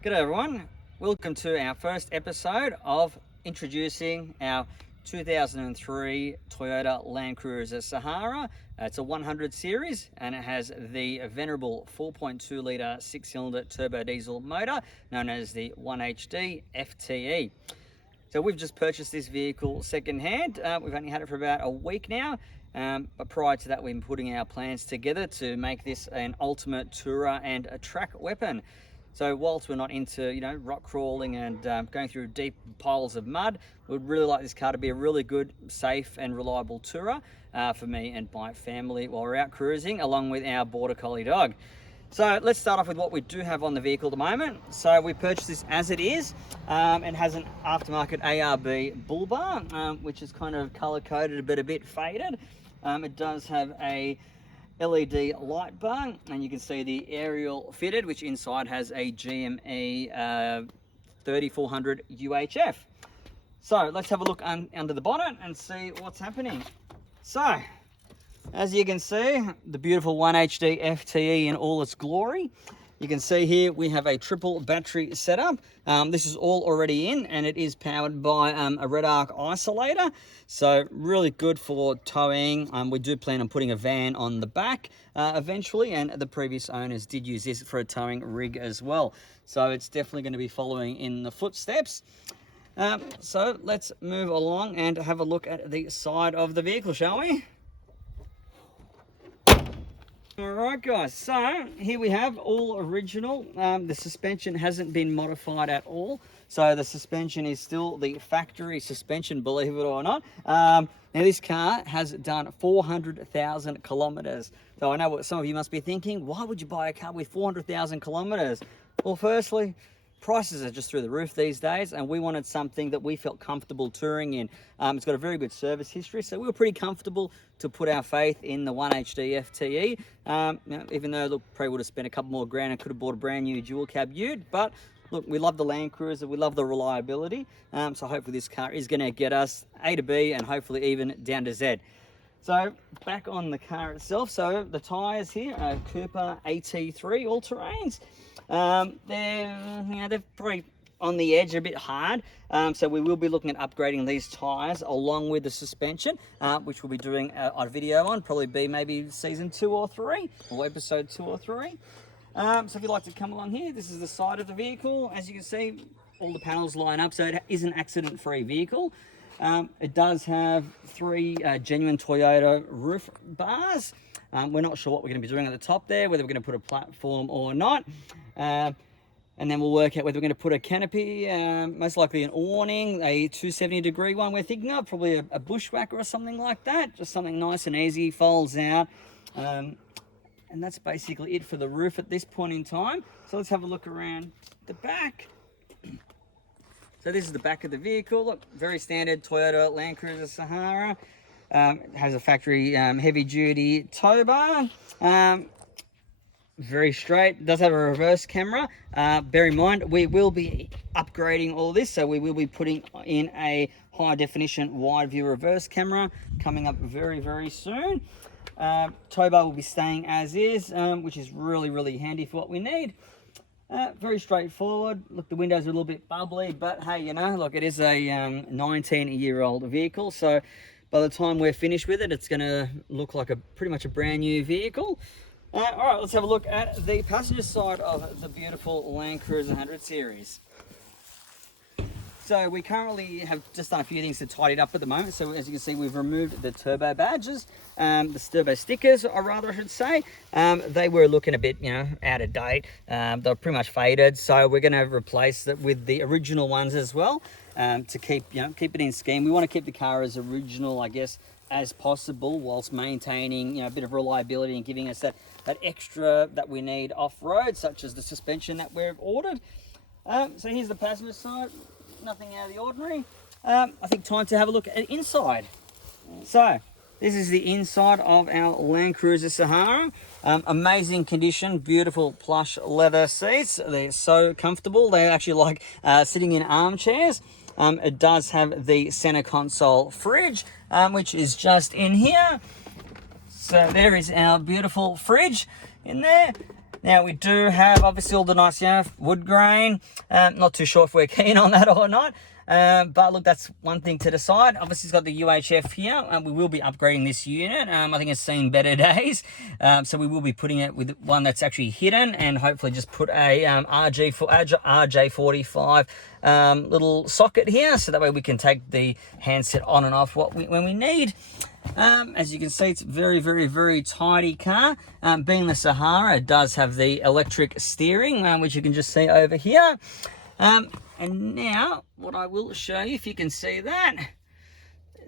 G'day everyone, welcome to our first episode of introducing our 2003 Toyota Landcruiser Sahara. It's a 100 series and it has the venerable 4.2 litre 6-cylinder turbo diesel motor known as the 1HD FTE. So we've just purchased this vehicle second-hand. We've only had it for about a week now, but prior to that we've been putting our plans together to make this an ultimate tourer and a track weapon. So whilst we're not into, rock crawling and going through deep piles of mud, we'd really like this car to be a really good, safe and reliable tourer for me and my family while we're out cruising, along with our Border Collie dog. So let's start off with what we do have on the vehicle at the moment. So we purchased this as it is. It has an aftermarket ARB bull bar, which is kind of color coded, but a bit faded. It does have a LED light bar, and you can see the aerial fitted, which inside has a GME 3400 UHF. So let's have a look under the bonnet and see what's happening. So as you can see, the beautiful 1HD FTE in all its glory. You can see here we have a triple battery setup. This is all already in, and it is powered by a red arc isolator. So really good for towing. We do plan on putting a van on the back eventually, and the previous owners did use this for a towing rig as well. So it's definitely going to be following in the footsteps. So let's move along and have a look at the side of the vehicle, shall we? Alright guys, so here we have all original. The suspension hasn't been modified at all, so the suspension is still the factory suspension, believe it or not. Now this car has done 400,000 kilometers. So I know what some of you must be thinking, why would you buy a car with 400,000 kilometers? Well, firstly, prices are just through the roof these days, and we wanted something that we felt comfortable touring in. It's got a very good service history, so we were pretty comfortable to put our faith in the 1HD FTE. Even though, look, probably would have spent a couple more grand and could have bought a brand new dual cab ute, but look, we love the Landcruiser, we love the reliability, so hopefully this car is going to get us A to B and hopefully even down to Z. So back on the car itself, so the tyres here are Cooper AT3 all-terrains. They're probably on the edge, a bit hard, so we will be looking at upgrading these tyres along with the suspension, which we'll be doing a video on, probably be maybe season 2 or 3 or episode 2 or 3. So if you'd like to come along here, this is the side of the vehicle. As you can see, all the panels line up, so it is an accident-free vehicle. It does have 3 genuine Toyota roof bars. We're not sure what we're going to be doing at the top there, whether we're going to put a platform or not. And then we'll work out whether we're going to put a canopy, most likely an awning, a 270-degree one we're thinking of, probably a bushwhacker or something like that. Just something nice and easy, folds out. And that's basically it for the roof at this point in time. So let's have a look around the back. So this is the back of the vehicle. Look, very standard Toyota Landcruiser Sahara. It has a factory heavy-duty tow bar. Very straight. It does have a reverse camera. Bear in mind, we will be upgrading all this, so we will be putting in a high-definition wide-view reverse camera coming up very, very soon. Tow bar will be staying as is, which is really, really handy for what we need. Very straightforward. Look, the windows are a little bit bubbly, but hey, look, it is a 19-year-old vehicle, so by the time we're finished with it, it's going to look like pretty much a brand new vehicle. All right, let's have a look at the passenger side of the beautiful Landcruiser 100 series. So we currently have just done a few things to tidy it up at the moment. So as you can see, we've removed the turbo badges, the turbo stickers, or rather I should say. They were looking a bit, out of date. They're pretty much faded. So we're going to replace that with the original ones as well, to keep it in scheme. We want to keep the car as original, I guess, as possible, whilst maintaining, a bit of reliability and giving us that extra that we need off-road, such as the suspension that we've ordered. So here's the passenger side. Nothing out of the ordinary. I think time to have a look at inside. So this is the inside of our Landcruiser Sahara. Amazing condition, beautiful plush leather seats. They're so comfortable. They're actually like sitting in armchairs. It does have the center console fridge, which is just in here. So there is our beautiful fridge in there. Now we do have obviously all the nice, wood grain. Not too sure if we're keen on that or not. But look, that's one thing to decide. Obviously, it's got the UHF here. We will be upgrading this unit. I think it's seen better days. So we will be putting it with one that's actually hidden, and hopefully just put a RJ45 little socket here, so that way we can take the handset on and off when we need. As you can see, it's very, very, very tidy car. Being the Sahara, it does have the electric steering, which you can just see over here. And now, what I will show you, if you can see that.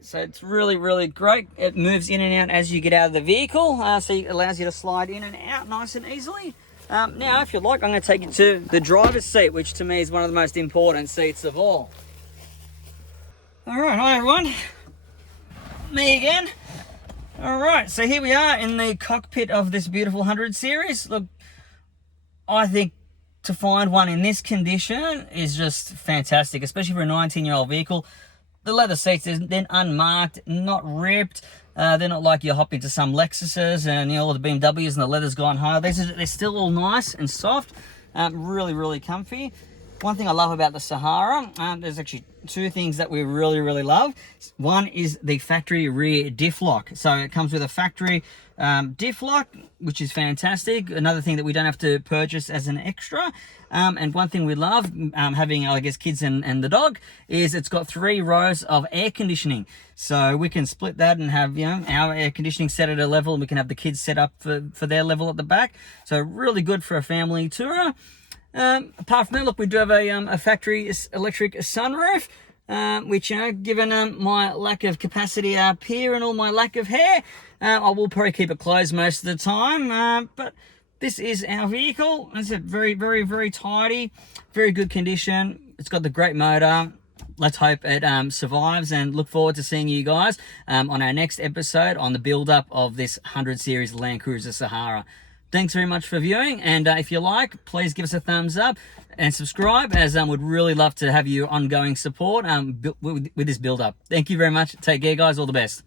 So it's really, really great. It moves in and out as you get out of the vehicle, so it allows you to slide in and out nice and easily. Now, if you like, I'm going to take you to the driver's seat, which to me is one of the most important seats of all. All right, hi everyone. Me again. All right, so here we are in the cockpit of this beautiful 100 series. Look, I think to find one in this condition is just fantastic, especially for a 19-year-old vehicle. The leather seats, they're unmarked, not ripped. They're not like you hop into some Lexuses and all the BMWs and the leather's gone hard. They're still all nice and soft, really, really comfy. One thing I love about the Sahara, there's actually two things that we really, really love. One is the factory rear diff lock. So it comes with a factory diff lock, which is fantastic. Another thing that we don't have to purchase as an extra. And one thing we love, having, I guess, kids and the dog, is it's got 3 rows of air conditioning. So we can split that and have, our air conditioning set at a level, and we can have the kids set up for their level at the back. So really good for a family tourer. Apart from that, look, we do have a factory electric sunroof, which, given my lack of capacity up here and all my lack of hair, I will probably keep it closed most of the time. But this is our vehicle. It's a very, very, very tidy, very good condition. It's got the great motor. Let's hope it survives, and look forward to seeing you guys on our next episode on the build-up of this 100 series Landcruiser Sahara. Thanks very much for viewing, and if you like, please give us a thumbs up and subscribe, as would really love to have your ongoing support with this build-up. Thank you very much. Take care, guys. All the best.